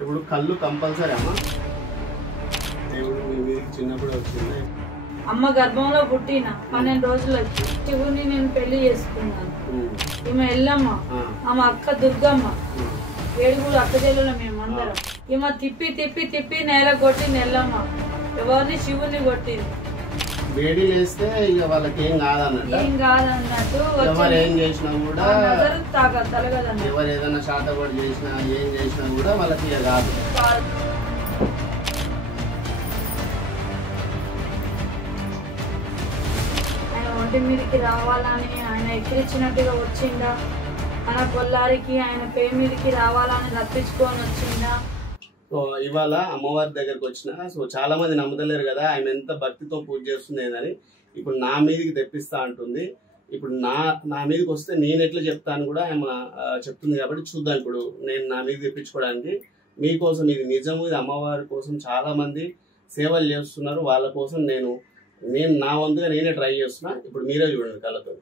ఇప్పుడు కళ్ళు కంపల్సరీ అమ్మ. దేవుడు మీ మీదకి చిన్నప్పుడు వచ్చింది. అమ్మ గర్భంలో పుట్టిన 12 రోజులకి శివుని నేను పెళ్లి చేసుకున్నాను. ఈమె ఎల్లమ్మ, ఆమె అక్క దుర్గమ్మ, 7 అక్క చెల్లెలు మేమందరం. ఈమె తిప్పి తిప్పి తిప్పి నేల కొట్టింది ఎల్లమ్మ, ఎవరిని శివుని కొట్టింది. వేడి లేస్తే ఇక వాళ్ళకి ఏం కాదన్నట్టు, ఏం కాదన్నట్టు ఎవరు ఏం చేసినా కూడా, తలగదన్న ఎవరు ఏదైనా శాతపడి చేసినా ఏం చేసినా కూడా వాళ్ళకి ఇక కాదు. ఆయన ఒంటి మీదకి రావాలని ఆయన ఎక్కిరించినట్టుగా వచ్చిందా, మన పొల్లారికి ఆయన పేరు మీదకి రావాలని రప్పించుకొని వచ్చిందా. సో ఇవాళ అమ్మవారి దగ్గరకు వచ్చిన, సో చాలా మంది నమ్మతలేరు కదా ఆమె ఎంత భక్తితో పూజ చేస్తుంది అని. ఇప్పుడు నా మీదకి తెప్పిస్తా అంటుంది. ఇప్పుడు నా మీదకి వస్తే నేను ఎట్లా చెప్తాను కూడా ఆమె చెప్తుంది. కాబట్టి చూద్దాం ఇప్పుడు నేను నా మీదకి తెప్పించుకోవడానికి. మీకోసం ఇది నిజము, ఇది అమ్మవారి కోసం చాలా మంది సేవలు చేస్తున్నారు. వాళ్ళ కోసం నేను నా వంతుగా నేనే ట్రై చేస్తున్నా. ఇప్పుడు మీరే చూడండి కళ్ళతో.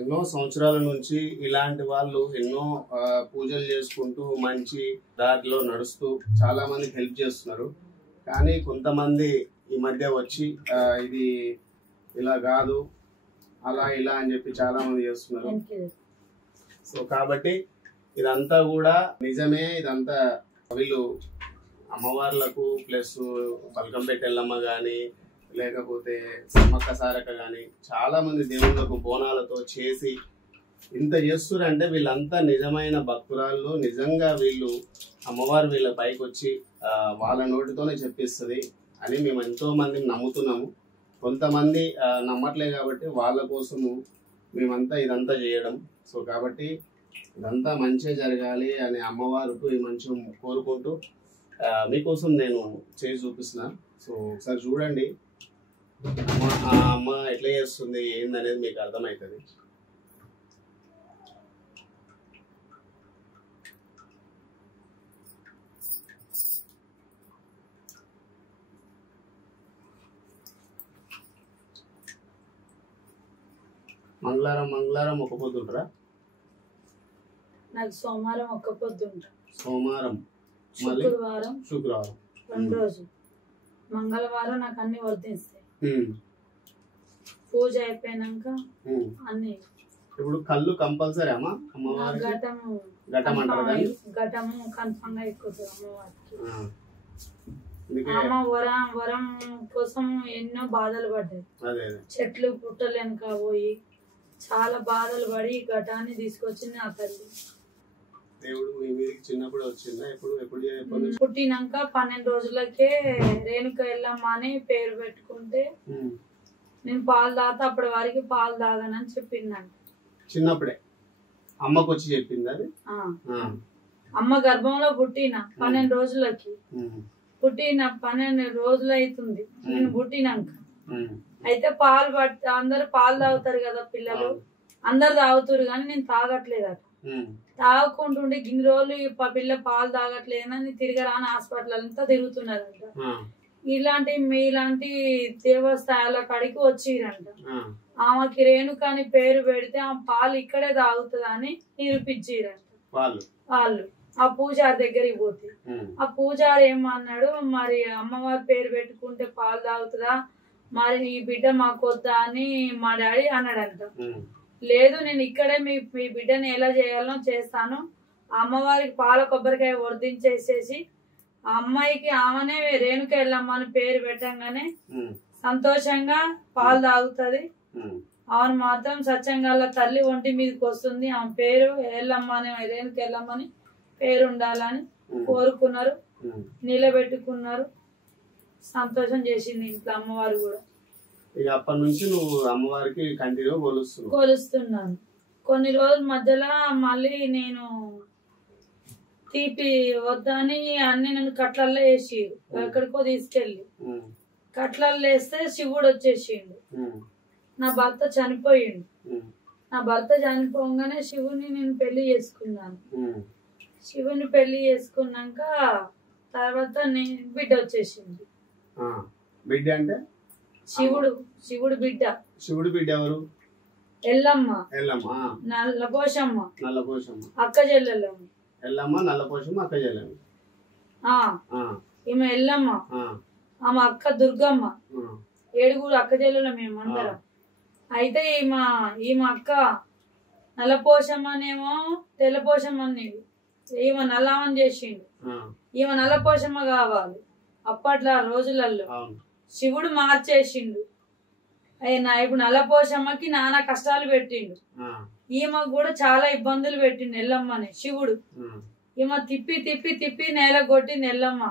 ఎన్నో సంవత్సరాల నుంచి ఇలాంటి వాళ్ళు ఎన్నో పూజలు చేసుకుంటూ మంచి దారిలో నడుస్తూ చాలా మందికి హెల్ప్ చేస్తున్నారు. కానీ కొంతమంది ఈ మధ్య వచ్చి ఇది ఇలా కాదు అలా ఇలా అని చెప్పి చాలా మంది చేస్తున్నారు. సో కాబట్టి ఇదంతా కూడా నిజమే. ఇదంతా వీళ్ళు అమ్మవార్లకు ప్లస్ బల్కంపేట ఎల్లమ్మ కానీ లేకపోతే సమ్మక్క సారక్క కానీ చాలా మంది దేవుళ్ళకు బోనాలతో చేసి ఇంత చేస్తున్నారంటే వీళ్ళంతా నిజమైన భక్తురాళ్ళు. నిజంగా వీళ్ళు అమ్మవారు వీళ్ళ పైకి వచ్చి వాళ్ళ నోటితోనే చెప్పిస్తుంది అని మేము ఎంతో మంది నమ్ముతున్నాము. కొంతమంది నమ్మట్లే కాబట్టి వాళ్ళ కోసము మేమంతా ఇదంతా చేయడం. సో కాబట్టి ఇదంతా మంచిగా జరగాలి అని అమ్మవారికి మంచిగా కోరుకుంటూ మీకోసం నేను చేసి చూపిస్తున్నా. సో ఒకసారి చూడండి అమ్మ ఎట్లా చేస్తుంది ఏందనేది మీకు అర్థమవుతుంది. మంగళవారం ఒక్క పొద్దుంటారా? నాకు సోమవారం ఒక్క పొద్దుంటా. సోమవారం, శుక్రవారం 2 రోజులు, మంగళవారం నాకు అన్ని వర్తిస్తాయి. పూజ అయిపోయినాక అన్ని. ఇప్పుడు కళ్ళు కంపల్సరీ అమ్మా అమ్మవారికి? ఘటము కన్ఫర్మ్ గా ఎక్కుతుంది అమ్మవారికి. అమ్మ వరం కోసం ఎన్నో బాధలు పడ్డాయి. చెట్లు పుట్టలు వెనక పోయి చాలా బాధలు పడి ఘటాన్ని తీసుకొచ్చింది ఆ తల్లి. దేవుడు మీ మీదకి చిన్నప్పుడు వచ్చిందా? ఎప్పుడు పుట్టినాక 12 రోజులకే రేణుక ఎల్లమ్మ అని పేరు పెట్టుకుంటే నేను పాలు తాగుతా, అప్పటి వరకు పాలు తాగనని చెప్పిందంట. చిన్నప్పుడే అమ్మకు వచ్చి చెప్పింది అది. అమ్మ గర్భంలో పుట్టిన 12 రోజులకి, పుట్టిన 12 రోజులు అవుతుంది నేను పుట్టినాక. అయితే పాలు పట్టి అందరు పాలు తాగుతారు కదా పిల్లలు, అందరు తాగుతారు కానీ నేను తాగట్లేదట. తాగుకుంటుండే గిన్ని రోజులు పిల్ల పాలు తాగట్లేదని తిరగరాని హాస్పిటల్ అంతా తిరుగుతున్నారంట. మీలాంటి దేవస్థానాల కాడికి వచ్చిరంట. ఆమెకి రేణుక అని పేరు పెడితే ఆ పాలు ఇక్కడే తాగుతుందని నిరూపించిరంట వాళ్ళు. ఆ పూజారి దగ్గరికి పోతే ఆ పూజారి ఏమన్నాడు, మరి అమ్మవారి పేరు పెట్టుకుంటే పాలు తాగుతుందా, మరి ఈ బిడ్డ మాకొద్దా అని మా డాడీ అన్నాడంట. లేదు, నేను ఇక్కడే మీ బిడ్డని ఎలా చేయాలో చేస్తాను, అమ్మవారికి పాల కొబ్బరికాయ వర్దించేసేసి ఆ అమ్మాయికి ఆమెనే రేణుక ఎల్లమ్మ అని పేరు పెట్టంగానే సంతోషంగా పాలు తాగుతుంది. ఆమెను మాత్రం సత్యంగా తల్లి ఒంటి మీదకి వస్తుంది, ఆమె పేరు ఎల్లమ్మ అని రేణుక ఎల్లమ్మ అని పేరు ఉండాలని కోరుకున్నారు, నిలబెట్టుకున్నారు. సంతోషం చేసింది ఇంట్లో అమ్మవారు కూడా. ఇక అప్పటి నుంచి నువ్వు అమ్మవారికి కంటిన్యూ కొలుస్తున్నాను. కొన్ని రోజుల మధ్యలో మళ్ళీ నేను తీపి వద్దని అన్ని నన్ను కట్లల్లో వేసి ఎక్కడికో తీసుకెళ్ళి కట్లల్లో వేస్తే శివుడు వచ్చేసిండు. నా భర్త చనిపోయిండు. నా భర్త చనిపోగానే శివుని నేను పెళ్లి చేసుకున్నాను. శివుని పెళ్లి చేసుకున్నాక తర్వాత బిడ్డ వచ్చేసింది. బిడ్డ అంటే శివుడు బిడ్డ. శివుడు బిడ్డ ఎవరు? ఎల్లమ్మ, ఎల్లమ్మ, నల్లపోషమ్మ, నల్లపోషమ్మ, అక్క చెల్లెలమ్మ. ఎల్లమ్మ, నల్లపోషమ్మ, అక్క చెల్లెమ్మ. ఈమె ఎల్లమ్మ, ఆమె అక్క దుర్గమ్మ. 7 అక్క చెల్లెలు మేము అందరం. అయితే ఈమె అక్క నల్లపోషమ్మనేమో తెల్లపోషమ్మని ఈమె నల్లమని చేసిండు. ఈమె నల్లపోషమ్మ కావాలి. అప్పట్లో రోజులలో శివుడు మార్చేసిండు. ఇప్పుడు నల్లపోషమ్మకి నానా కష్టాలు పెట్టిండు. ఈమెకు కూడా చాలా ఇబ్బందులు పెట్టిండు ఎల్లమ్మని శివుడు. ఈమె తిప్పి తిప్పి తిప్పి నేల కొట్టింది ఎల్లమ్మ.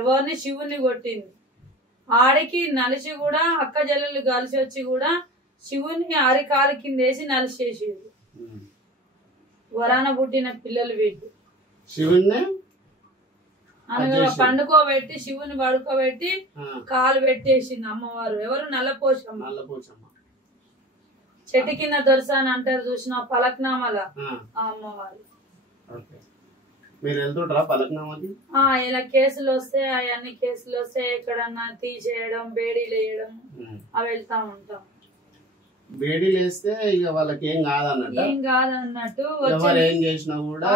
ఎవరిని? శివుని కొట్టింది. ఆడికి నలిసి కూడా అక్క జల్లెలు కలిసి వచ్చి కూడా శివుని అరికాలు కింద వేసి నలిసేసేది. వరాన పుట్టిన పిల్లలు వీళ్ళు. శివుని అనగా పండుకోబెట్టి శివుని పడుకోబెట్టి కాలు పెట్టేసింది అమ్మవారు. ఎవరు? నల్లపోషమ్మ. చెట్టు కింద దొరసా అని అంటారు చూసిన పలక్నామాల అమ్మవారు. మీరు వెళ్తుంటారా పలక్నామాకి? ఇలా కేసులు వస్తే అవన్నీ కేసులు వస్తే ఎక్కడన్నా తీసేయడం, బేడీలు వేయడం అవి వెళ్తా ఉంటాం. బేడీలు వేస్తే ఇక వాళ్ళకి ఏం కాదన్నట్టు. ఏం కాదన్నట్టు ఎవరు ఏం చేసినా కూడా,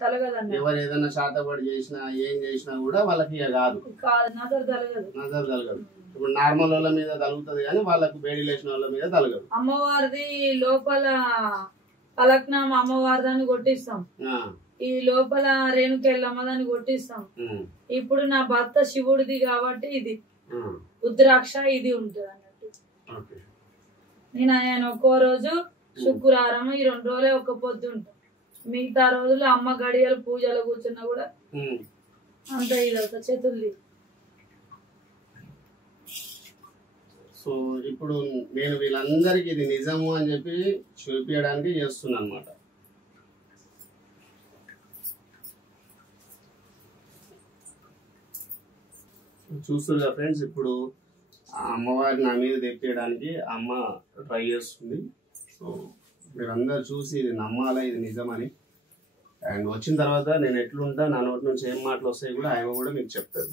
తలగదన్న ఎవరు ఏదైనా శాతపడి చేసినా ఏం చేసినా కూడా వాళ్ళకి ఇక కాదు, నజరు తలగదు. ఇప్పుడు నార్మల్ వాళ్ళ మీద తలుగుతుంది కానీ వాళ్ళకి బేడీలు వేసిన వాళ్ళ మీద తలగదు. అమ్మవారిది లోపల పలక్నామా అమ్మవారిదాన్ని కొట్టిస్తాం. ఈ లోపల రేణుకెళ్ళమ్మ దాన్ని కొట్టిస్తాం. ఇప్పుడు నా భర్త శివుడిది కాబట్టి ఇది రుద్రాక్ష ఇది ఉంటది అన్నట్టు. నేను ఆయన ఒక్కో రోజు శుక్రవారం ఈ 2 రోజులే ఒక్క పొద్దు ఉంటాం. మిగతా రోజులు అమ్మ గడియలు పూజలు కూర్చున్నా కూడా అంత ఇది అవుతుంది చేతుల్ది. సో ఇప్పుడు నేను వీళ్ళందరికి ఇది నిజము అని చెప్పి చూపించడానికి చేస్తున్నా అనమాట. చూస్తున్నారు ఫ్రెండ్స్, ఇప్పుడు అమ్మవారి నా మీద తెప్పేయడానికి అమ్మ ట్రై చేస్తుంది. సో మీరందరూ చూసి ఇది నమ్మాలా, ఇది నిజమని. అండ్ వచ్చిన తర్వాత నేను ఎట్లుంటా, నా నోటి నుంచి ఏం మాటలు వస్తాయి కూడా ఆయన కూడా మీకు చెప్తారు.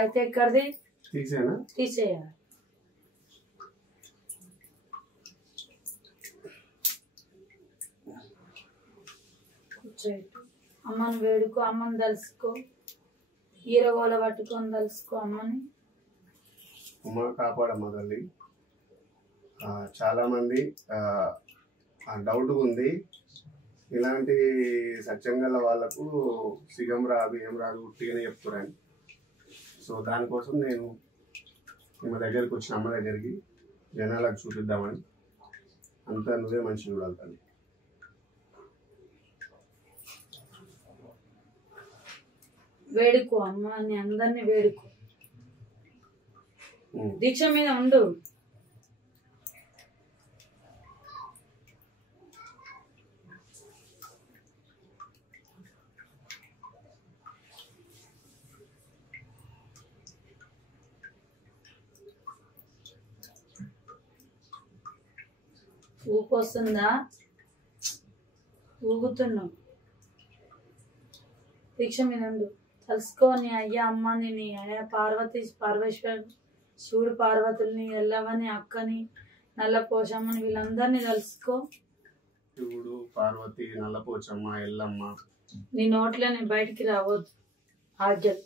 అయితే ఎక్కడిది తీసేయాలి. అమ్మని వేడుకో, అమ్మని తలుసుకో, ఈరగోల పట్టుకొని తలుసుకో అమ్మని. అమ్మ కాపాడమ్మ తల్లి. చాలా మంది డౌట్ ఉంది, ఇలాంటి సత్యం గల వాళ్ళకు సిగం రాదు ఏం రాదు ఉట్టిగానే చెప్తారని. సో దానికోసం నేను మా దగ్గరికి వచ్చిన అమ్మ దగ్గరికి జనాలకు చూపిద్దామని. అంతా నువ్వే మనిషి చూడాలి తల్లి. వేడుకో అమ్మని, అందరినీ వేడుకో. దీక్ష మీద ఉండు. ఊపొస్తుందా? ఊగుతున్నావు. దీక్ష మీద ఉండు. తలుసుకో నీ అయ్యా అమ్మని, నీ అయ్యా పరమేశ్వరుడు, శివుడు పార్వతుల్ని, ఎల్లవని, అక్కని, నల్లపోషమ్మని, వీళ్ళందరినీ తలుసుకో. శివుడు, పార్వతి, నల్లపోచమ్మ, ఎల్లమ్మ. నీ నోట్లో నేను బయటికి రావద్దు ఆజ్ఞలు.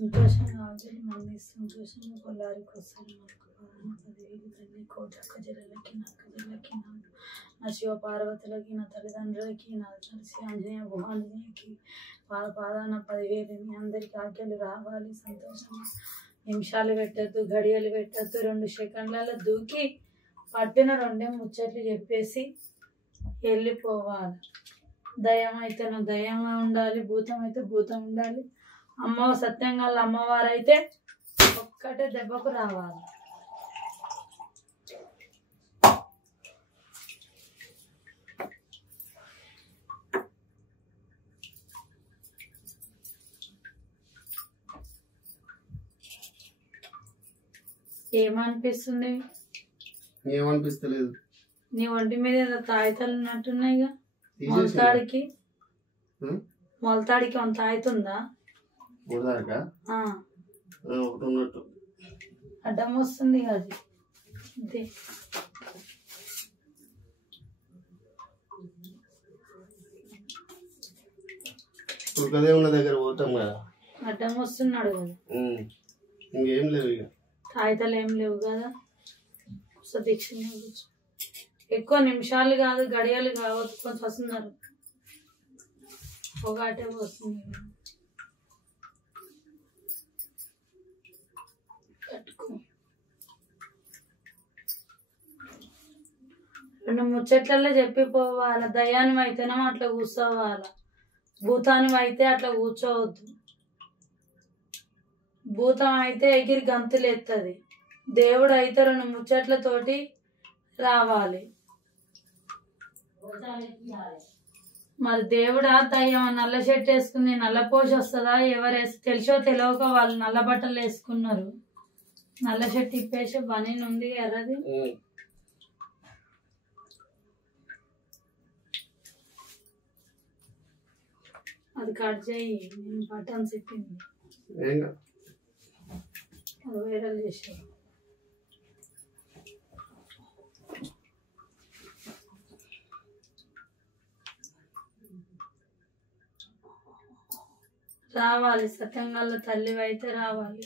సంతోషంగా ఆజలి మంది సంతోషంగా కొల్లారికి వస్తారు మనకు 10,000 తల్లి కోటక్క జల్లకి నక్క జల్లకి నా శివ పార్వతులకి నా తల్లిదండ్రులకి నా తులసి ఆంజనేయ భూమాంజనేయకి పాదాన 10,000 మీ అందరికి ఆజ్ఞలు రావాలి. సంతోషంగా నిమిషాలు పెట్టద్దు, గడియలు పెట్టద్దు, 2 సెకండ్లలో దూకి పట్టిన 2 ముచ్చట్లు చెప్పేసి వెళ్ళిపోవాలి. దయ్యం అయితే నువ్వు దయ్యంగా ఉండాలి, భూతం అయితే భూతం ఉండాలి. సత్యంగా అమ్మవారు అయితే ఒక్కటే దెబ్బకు రావాలి. ఏమనిపిస్తుంది? ఏమనిపిస్తలేదు. నీ ఒంటి మీద తాయితలు ఉన్నట్టున్నాయిగా. మొలతాడికి అంత తాయితుందా? అడ్డం వస్తుంది అది. దగ్గర పోతాం కదా, అడ్డం వస్తున్నాడు కదా. ఇంకేం లేవు, తాయితలు ఏం లేవు కదా. దీక్ష ఎక్కువ నిమిషాలు కాదు, గడియలు కావద్దు, కొంచెం వస్తున్నారు. పొగాటే వస్తుంది. రెండు ముచ్చట్లలో చెప్పిపోవాలి. దయ్యాన్ని అయితేనేమో అట్లా కూర్చోవాలి, భూతాన్ని అయితే అట్లా కూర్చోవద్దు. భూతం అయితే ఎగిరి గంతులు ఎత్తది, దేవుడు అయితే 2 ముచ్చట్లతోటి రావాలి. మరి దేవుడా దయ్యం నల్ల షర్ట్ వేసుకుంది, నల్ల పోష వస్తుందా? ఎవరేసి తెలిసో తెలియక వాళ్ళు నల్ల బట్టలు వేసుకున్నారు. నల్ల షర్ట్ ఇప్పేసి బనీన్ ఉంది ఎర్రది. అది కట్ చేయి, నేను బటన్స్ ఇప్పింది, అది వైరల్ చేసాను. రావాలి, సత్యంగా తల్లి అయితే రావాలి.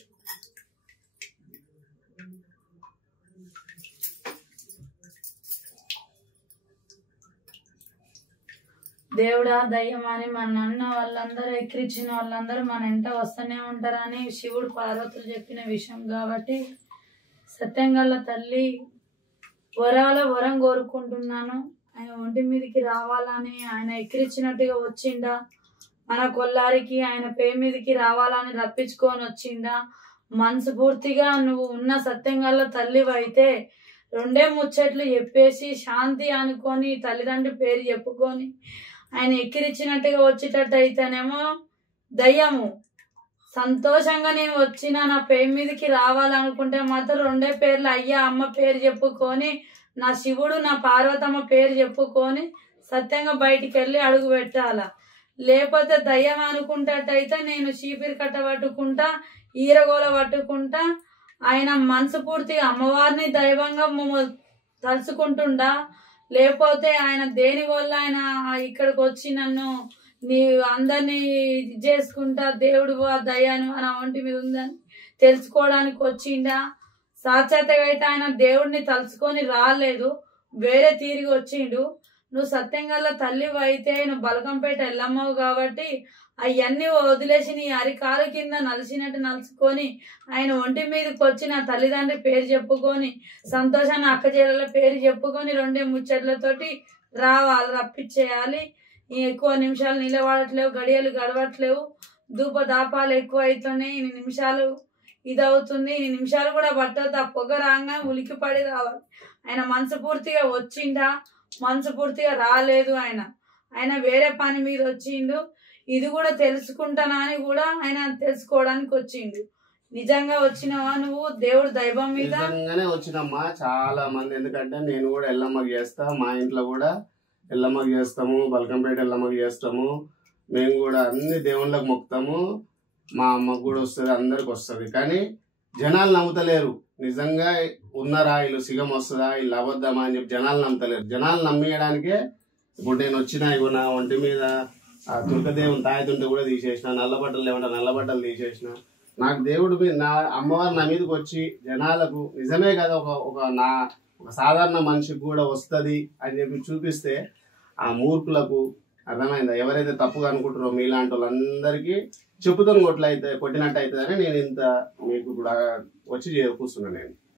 దేవుడా దయ్యం అని మన అన్న వాళ్ళందరూ ఎక్కిరించిన వాళ్ళందరూ మన ఇంట వస్తూనే ఉంటారని శివుడు పార్వతులు చెప్పిన విషయం కాబట్టి సత్యంగా తల్లి వరం కోరుకుంటున్నాను. ఆయన ఒంటి మీదకి రావాలని, ఆయన ఎక్కిరించినట్టుగా వచ్చిండా, మన కొల్లారికి ఆయన పే మీదకి రావాలని రప్పించుకొని వచ్చిండా. మనసు పూర్తిగా నువ్వు ఉన్న సత్యంగా తల్లివైతే 2 ముచ్చట్లు చెప్పేసి శాంతి అనుకొని తల్లిదండ్రి పేరు చెప్పుకొని ఆయన ఎక్కిరించినట్టుగా వచ్చేటట్టు అయితేనేమో దయ్యము సంతోషంగా నేను వచ్చిన నా పేరు మీదకి రావాలనుకుంటే మాత్రం 2 పేర్లు అయ్యా అమ్మ పేరు చెప్పుకొని, నా శివుడు నా పార్వతమ్మ పేరు చెప్పుకొని సత్యంగా బయటికి వెళ్ళి అడుగు పెట్టాల. లేకపోతే దయ్యం అనుకుంటట్టయితే నేను చీపిరి కట్ట పట్టుకుంటా, ఈరగోల పట్టుకుంటా, ఆయన మనసు పూర్తిగా అమ్మవారిని దైవంగా తలుచుకుంటుండా. లేకపోతే ఆయన దేని వల్ల ఆయన ఇక్కడికి వచ్చి నన్ను నీ అందరినీ చేసుకుంటా, దేవుడు దయ్యాను మన ఒంటి మీద ఉందని తెలుసుకోవడానికి వచ్చిండా. సాక్షాత్గా అయితే ఆయన దేవుడిని తలుచుకొని రాలేదు, వేరే తిరిగి వచ్చిండు. నువ్వు సత్యంగా తల్లివి అయితే నువ్వు బలకంపేట ఎల్లమ్మవు కాబట్టి అవన్నీ వదిలేసి నీ అరికాలు కింద నలిసినట్టు నలుచుకొని ఆయన ఒంటి మీదకి వచ్చి నా తల్లిదండ్రి పేరు చెప్పుకొని సంతోషాన్ని అక్క చెల్లెల పేరు చెప్పుకొని 2 ముచ్చట్లతోటి రావాలి, రప్పించేయాలి. ఎక్కువ నిమిషాలు నిలబడట్లేవు, గడియలు గడవట్లేవు, ధూప దాపాలు ఎక్కువ అవుతున్నాయి. ఇన్ని నిమిషాలు ఇదవుతుంది, ఇన్ని నిమిషాలు కూడా పట్టదు. ఆ పొగ రాగా ఉలికి పడి రావాలి. ఆయన మనసు పూర్తిగా వచ్చిండా, మనసు పూర్తిగా రాలేదు. ఆయన వేరే పని మీద వచ్చిండు. ఇది కూడా తెలుసుకుంటానా అని కూడా ఆయన తెలుసుకోవడానికి వచ్చిండు. నిజంగా వచ్చినవా నువ్వు దేవుడు దైవం మీద? నిజంగానే వచ్చినమ్మా చాలా మంది. ఎందుకంటే నేను కూడా ఎల్లమ్మకి చేస్తా, మా ఇంట్లో కూడా ఎల్లమ్మకి చేస్తాము, బల్కంపేట ఎల్లమ్మకి చేస్తాము. మేము కూడా అన్ని దేవుళ్ళకి మొక్కుతాము. మా అమ్మకు కూడా వస్తుంది, అందరికి వస్తుంది. కానీ జనాలు నమ్ముతలేరు. నిజంగా ఉన్నారా వీళ్ళు, సిగం వస్తుందా, వీళ్ళు అబద్ధమా అని చెప్పి జనాలు నమ్ముతలేరు. జనాలు నమ్మేయడానికే ఇప్పుడు నేను వచ్చినా ఇగో నా ఒంటి మీద దుర్గదేవుని తాయతుంటే కూడా తీసేసిన, నల్ల బట్టలు లేవంటే నల్ల బట్టలు తీసేసిన. నాకు దేవుడి మీద నా అమ్మవారు నా మీదకి వచ్చి జనాలకు నిజమే కదా ఒక సాధారణ మనిషికి కూడా వస్తుంది అని చెప్పి చూపిస్తే ఆ మూర్ఖులకు అర్థమైందా, ఎవరైతే తప్పుగా అనుకుంటారో మీలాంటి వాళ్ళందరికీ చెప్పుతాను కొట్టినట్టు అవుతుందని నేను ఇంత మీకు కూడా వచ్చి కూర్చున్నాను నేను.